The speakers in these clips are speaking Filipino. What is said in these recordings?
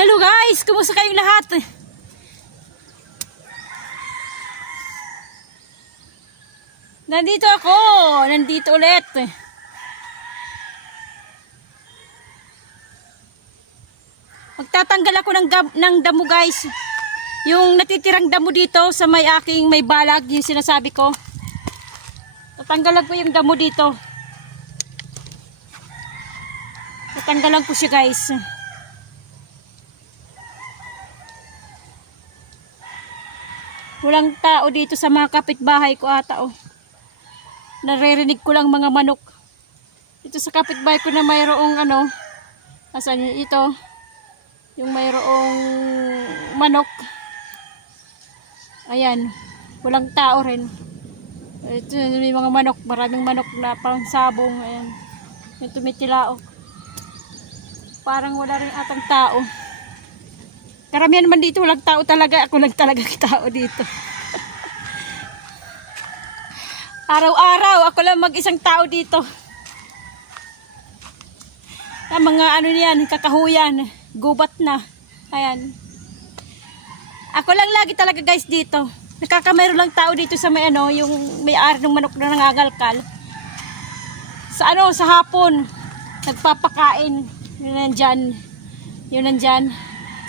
Hello guys! Kumusta kayong lahat? Nandito ako! Nandito ulit! Magtatanggal ako ng damo guys. Yung natitirang damo dito sa may balag, yung sinasabi ko. Tatanggalan ko yung damo dito. Tatanggalan ko siya guys. Walang tao dito sa mga kapitbahay ko ata oh. Naririnig ko lang mga manok. Ito sa kapitbahay ko na mayroong ano. Asan ito? Yung mayroong manok. Ayan. Walang tao rin. Ito may mga manok. Maraming manok na pang sabong. Ayan. Yung tumitilao. Parang wala rin atang tao. Karamihan naman dito walang tao talaga. Ako lang talaga tao dito. Araw-araw ako lang mag-isang tao dito. Mga ano niyan, kakahuyan, gubat na. Ayan. Ako lang lagi talaga guys dito. Nakakamero lang tao dito sa may ano, yung may-ari ng manok na nangangalkal. Sa ano, sa hapon, nagpapakain. Yun nandyan. Yun nandyan.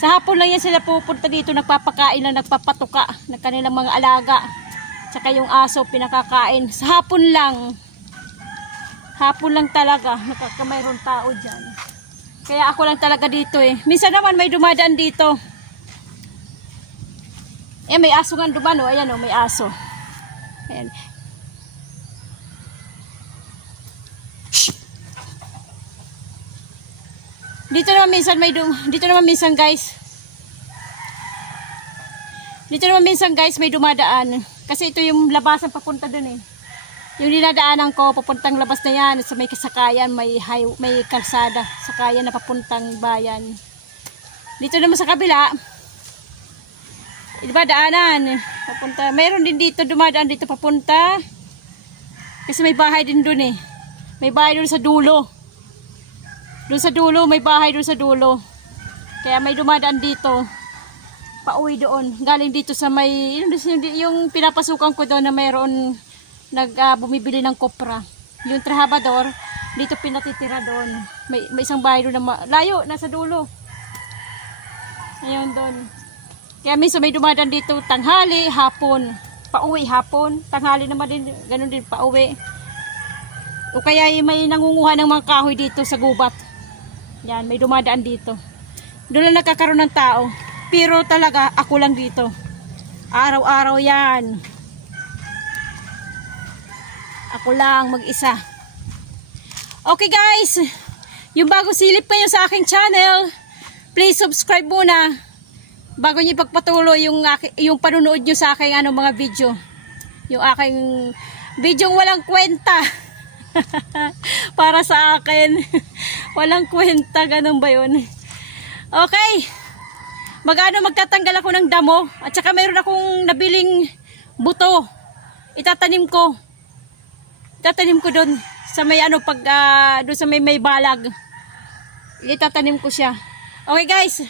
Sa hapon lang yan sila pupunta dito, nagpapakain lang, nagpapatuka ng kanilang mga alaga. Tsaka yung aso, pinakakain. Sa hapon lang. Hapon lang talaga, nakamayroon tao dyan. Kaya ako lang talaga dito eh. Minsan naman may dumadaan dito. Eh, may aso nga dumano. Ayan o, may aso. Ayan. Dito naman minsan guys. Dito naman minsan guys may dumadaan. Kasi ito yung labasan papunta dun eh. Yung dinadaanan ko papuntang labas na yan sa may kasakayan, may kalsada, sakayan na papuntang bayan. Dito naman sa kabila, diba daanan papunta. Mayroon din dito dumadaan dito papunta. Kasi may bahay din dun eh. May bahay dun sa dulo. Doon sa dulo, may bahay doon sa dulo. Kaya may dumadaan dito. Pauwi doon. Galing dito sa may, yung pinapasukan ko doon na mayroon bumibili ng kopra. Yung trabador, dito pinatitira doon. May isang bahay doon na layo, nasa dulo. Ayun doon. Kaya minsan may dumadaan dito tanghali, hapon. Pauwi hapon. Tanghali naman din, ganun din pauwi. O kaya may nangunguha ng mga kahoy dito sa gubat. Yan, may dumadaan dito. Doon lang nakakaroon ng tao. Pero talaga, ako lang dito. Araw-araw yan. Ako lang, mag-isa. Okay guys, yung bago silip kayo sa aking channel, please subscribe muna. Bago nyo ipagpatuloy yung panunood nyo sa aking mga video. Yung aking video walang kwenta. Para sa akin walang kwenta, ganun ba yun? Okay, magtatanggal ako ng damo. At saka mayroon akong nabiling buto. Itatanim ko doon sa may doon sa may balag. Itatanim ko siya. Okay guys,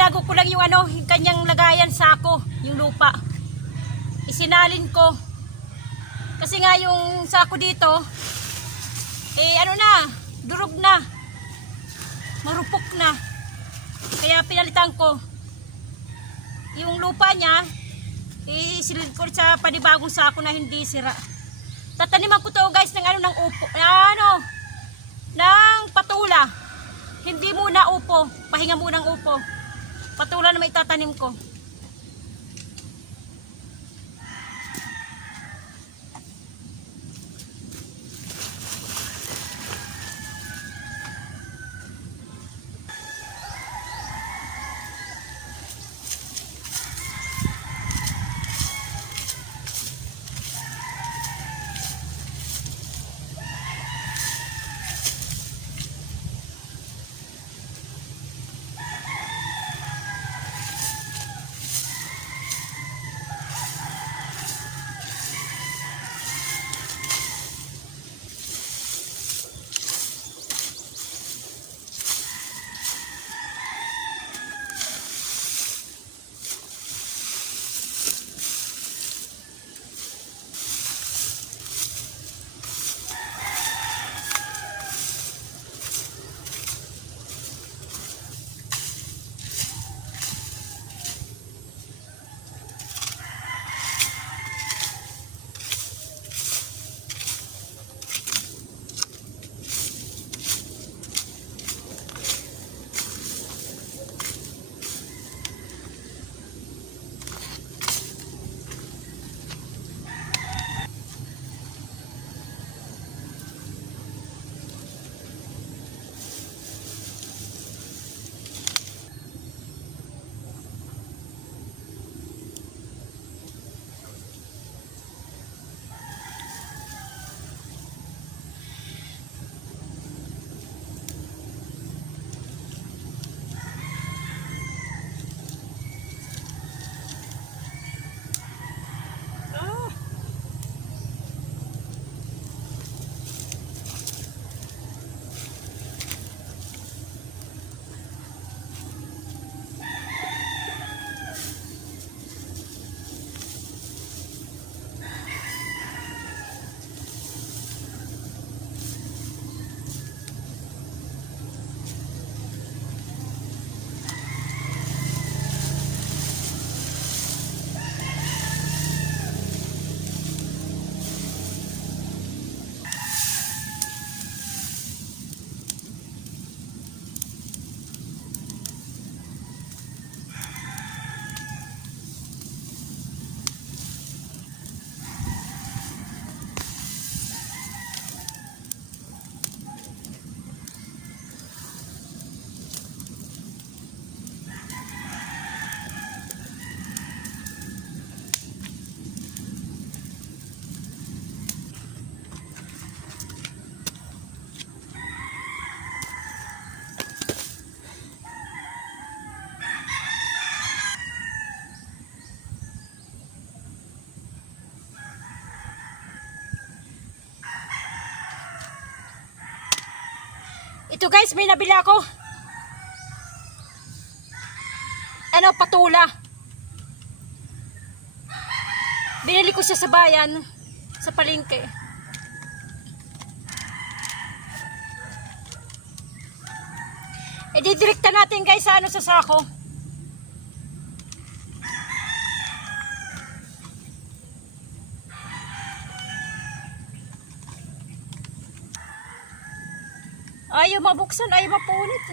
Tinago ko lang yung ano, yung kanyang lagayan, sako, yung lupa. Isinalin ko. Kasi nga yung sako dito, ano na, durog na. Marupok na. Kaya pinalitan ko. Yung lupa niya, isilid ko sa panibagong sako na hindi sira. Tataniman ko to guys ng ng upo, ng patula. Hindi muna upo, pahinga muna ng upo. Patula na may tatanim ko. Ito guys, may nabili ako. Patula. Binili ko siya sa bayan, sa palengke. Didirekta natin guys sa sa sako. Ayaw mabuksan, ayaw mapunit.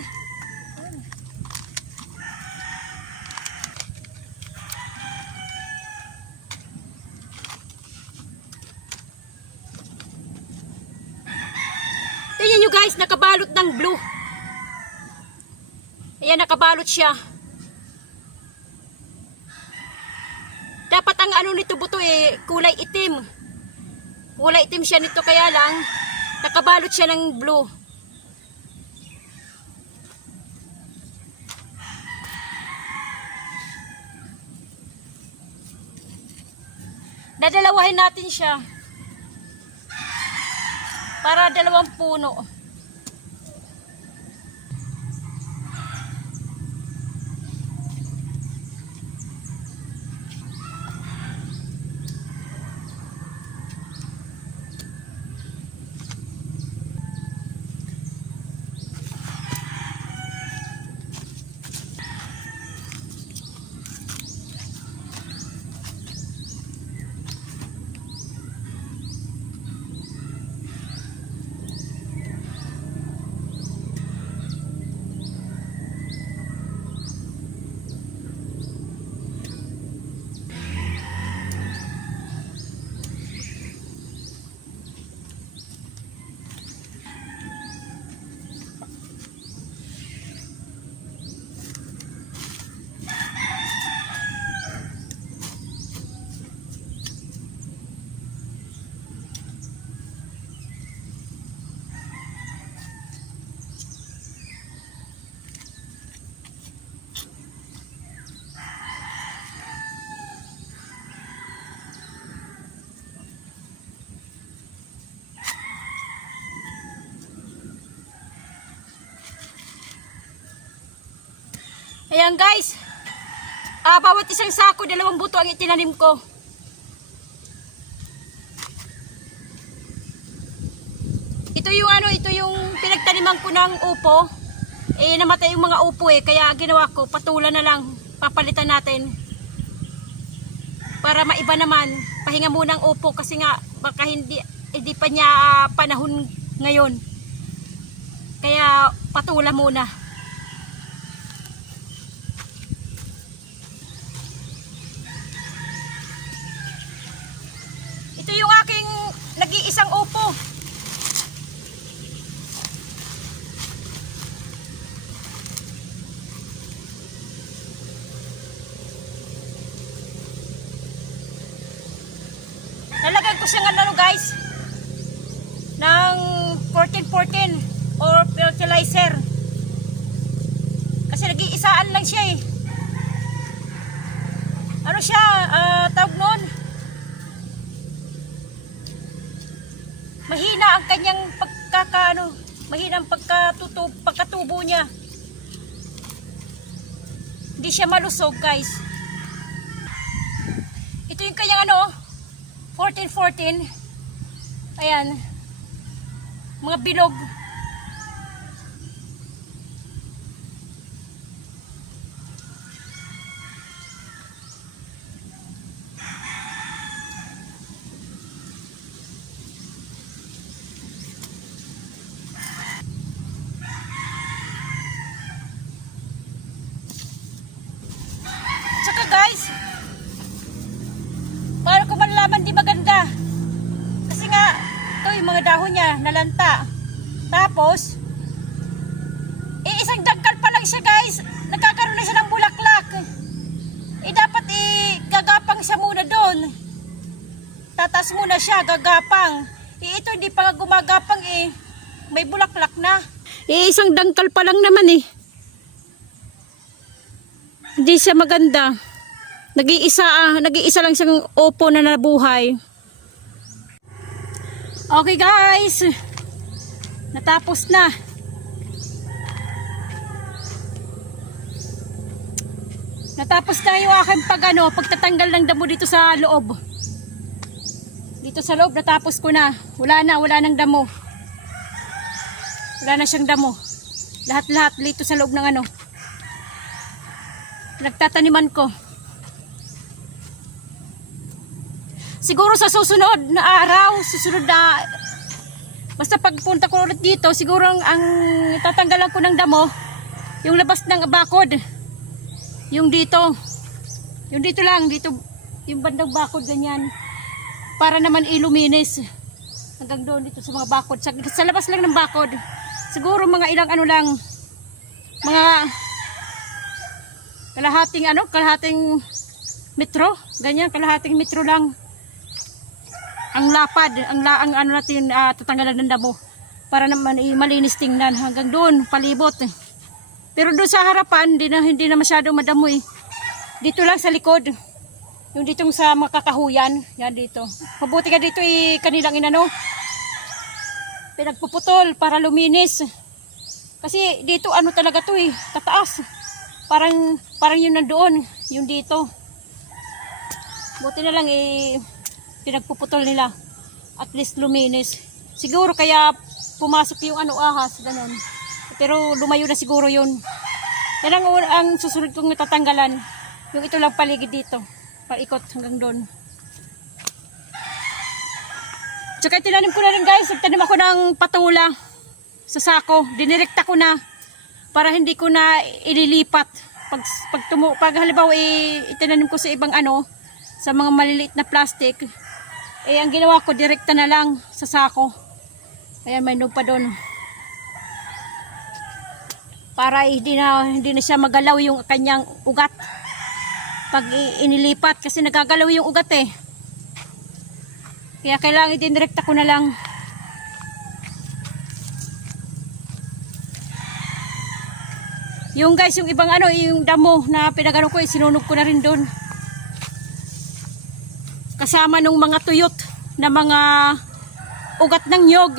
Tingnan nyo guys, nakabalot ng blue. Ayan, nakabalot siya. Dapat ang nito buto kulay itim. Kulay itim siya nito, kaya lang nakabalot siya ng blue. Dadalawahin natin siya para 2 puno. Ayan guys. Bawat isang sako, 2 buto ang itinanim ko. Ito yung pinagtaniman ko ng upo. Namatay yung mga upo kaya ginawa ko, patulan na lang, papalitan natin. Para maiba naman, pahinga muna ang upo kasi nga baka hindi pa niya panahon ngayon. Kaya patula muna. Ito yung aking nag-iisang upo. Nalagyan ko siyang ano guys, ng 14-14 or fertilizer. Kasi nag-iisaan lang siya Ano siya, tawag nun? Mahina ang kanyang mahina ang pagkatubo niya. Hindi siya malusog guys. Ito yung kanyang 14-14. Ayan. Mga bilog. Tsaka guys, para ko malalaman di maganda. Kasi nga, ito yung mga dahon niya, nalanta. Tapos, isang dagkal pa lang siya guys. Nagkakaroon na siya ng bulaklak. Dapat gagapang siya muna doon. Tatas muna siya, gagapang. Ito hindi pa gumagapang may bulaklak na. Isang dangkal pa lang naman Hindi siya maganda. Nag-iisa lang siyang upo na nabuhay. Okay guys. Natapos na. Natapos na yung aking pagtatanggal ng damo dito sa loob. Dito sa loob natapos ko na. Wala nang damo. Wala na siyang damo. Lahat dito sa loob ng nagtataniman ko. Siguro sa susunod na araw, basta pagpunta ko ulit dito, siguro ang tatanggalan ko ng damo, yung labas ng bakod. Yung dito lang, yung bandang bakod ganyan. Para naman iluminis. Hanggang doon dito sa mga bakod. Sa labas lang ng bakod. Siguro mga ilang lang, mga kalahating metro, ganyan, kalahating metro lang. Ang lapad, ang natin tatanggalan ng damo para naman malinis tingnan hanggang doon palibot. Pero doon sa harapan hindi na masyadong madamo Dito lang sa likod. Yung ditong sa mga kakahuyan, yan dito. Mabuti ka dito kanilang pinagpuputol para luminis. Kasi dito talaga to tataas. Parang yun nandoon, yung dito. Buti na lang pinagpuputol nila. At least luminis. Siguro kaya pumasok yung ahas, ganun. Pero lumayo na siguro yun. Yan ang susunod kong tatanggalan. Yung ito lang paligid dito. Paikot hanggang doon. Tsaka tinanim ko na rin guys. Nagtanim ako ng patula sa sako. Dinirekta ko na. Para hindi ko na ililipat. Pag halimbawa itinanim ko sa ibang sa mga maliliit na plastic. Ang ginawa ko, direkta na lang sa sako. Ayan, may nug pa doon. Para hindi na siya magalaw yung kanyang ugat. Pag inilipat, kasi nagagalaw yung ugat Kaya kailangan idinirekta ko na lang. Yung guys, yung ibang yung damo na pinagano ko, sinunog ko na rin doon. Kasama nung mga tuyot na mga ugat ng nyog.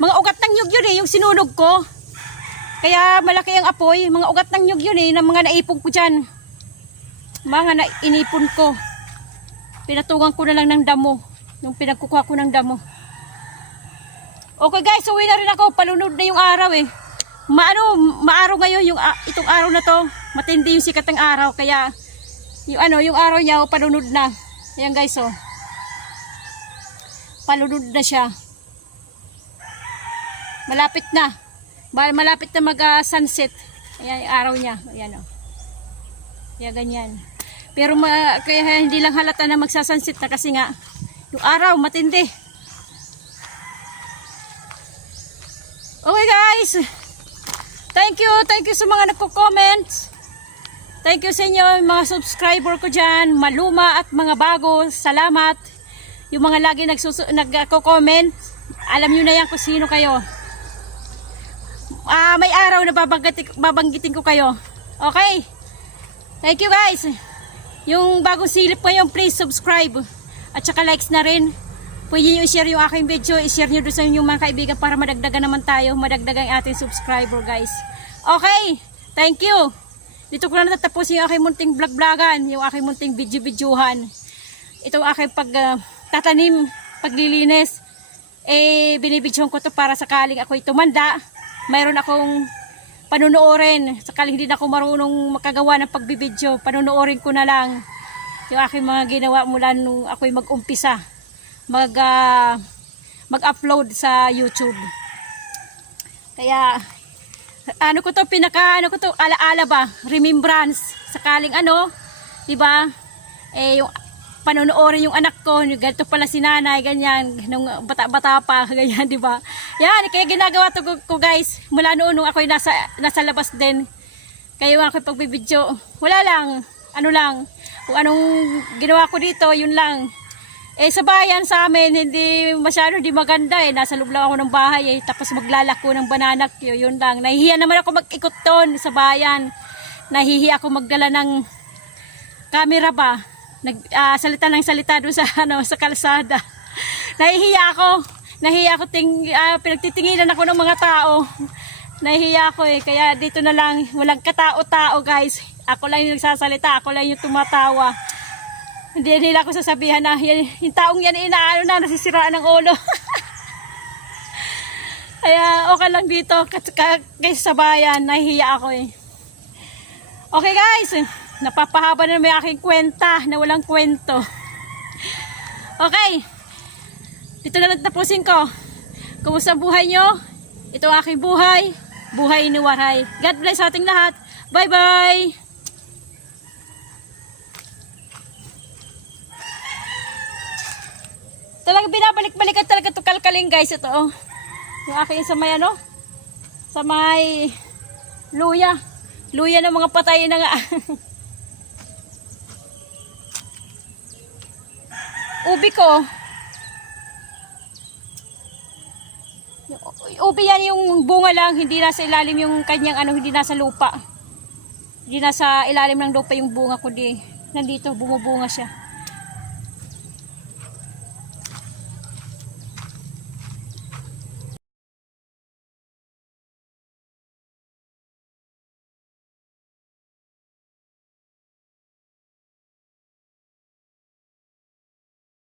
Mga ugat ng nyog yun yung sinunog ko. Kaya malaki ang apoy. Mga ugat ng nyug yun ng mga naipon ko dyan. Mga inipon ko. Pinatungan ko na lang ng damo. Nung pinagkukuha ko ng damo. Okay guys, uwi na rin ako. Palunod na yung araw Maaraw ngayon itong araw na to. Matindi yung sikat ng araw. Kaya yung araw niya palunod na. Ayan guys palunod na siya. Malapit na. Malapit na mag-sunset. Ayan yung araw niya. Ayan Kaya ganyan. Pero kaya hindi lang halata na magsasunset na kasi nga yung araw matindi. Okay guys. Thank you sa mga nagko-comment. Thank you sa inyo mga subscriber ko dyan. Maluma at mga bago. Salamat. Yung mga lagi nagko-comment. Alam nyo na yan kung sino kayo. May araw na babanggitin ko kayo. Okay? Thank you guys. Yung bagong silip ko yung please subscribe. At saka likes na rin. Pwede nyo i-share yung aking video. I-share nyo doon sa inyong mga kaibigan para madagdagan naman tayo. Madagdagan yung ating subscriber guys. Okay? Thank you. Dito ko na natatapusin yung aking munting vlog-vlogan. Yung aking munting video-videohan. Itong aking tatanim, paglilinis. Binibidyohan ko to para sakaling ako'y tumanda. Mayroon akong panunuorin. Sakaling hindi na ako marunong makagawa ng pagbibidyo. Panunuorin ko na lang yung aking mga ginawa mula nung ako'y mag-umpisa. Mag-upload sa YouTube. Kaya alaala ba? Remembrance. Sakaling 'di ba? Yung panonoorin yung anak ko, ganito pala si nanay, ganyan, nung bata-bata pa, ganyan, 'di ba? Yan, kaya ginagawa to ko guys, mula noon nung ako'y nasa labas din. Kaya yung ako'y pagbibidyo, wala lang, kung anong ginawa ko dito, yun lang. Sa bayan sa amin, hindi maganda nasa loob lang ako ng bahay tapos maglalako ng bananak, yun lang. Nahihiya naman ako mag-ikot doon sa bayan. Nahihiya ako magdala ng camera ba. Salita ng salita doon sa kalsada. Nahihiya ako pinagtitinginan ako ng mga tao. Nahihiya ako kaya dito na lang, walang katao-tao guys. Ako lang yung nagsasalita, ako lang yung tumatawa. Hindi nila ako sasabihan na yung taong yan nasisiraan ng ulo. Kaya okay lang dito kaysa sa bayan, nahihiya ako Okay guys, napapahaba na may aking kwenta na walang kwento. Okay, dito na lang tapusin ko. Kumusta ang buhay nyo? Ito ang aking buhay, buhay ni Waray. God bless sa ating lahat. Bye bye! Talagang binabalik-balikan talaga ito kalkaling guys. Ito yung aking sa may sa may luya ng mga patay na nga. Ubi ko, ubi yan yung bunga lang, hindi nasa ilalim yung kanyang hindi nasa lupa, hindi nasa ilalim ng lupa yung bunga, kundi nandito bumubunga siya.